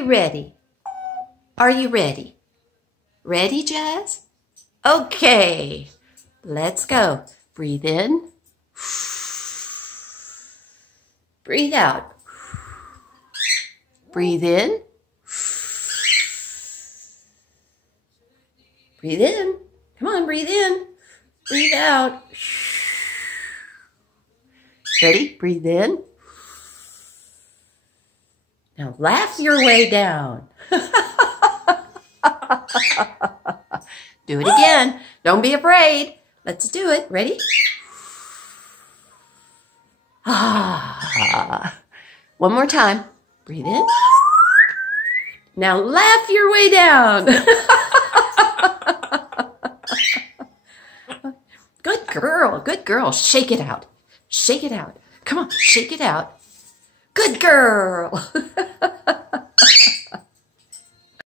you ready? Are you ready? Ready, Jazz? Okay, let's go. Breathe in. Breathe out. Breathe in. Breathe in. Come on, breathe in. Breathe out. Ready? Breathe in. Now laugh your way down. Do it again. Don't be afraid. Let's do it. Ready? One more time. Breathe in. Now laugh your way down. Good girl. Good girl. Shake it out. Shake it out. Come on. Shake it out. Good girl.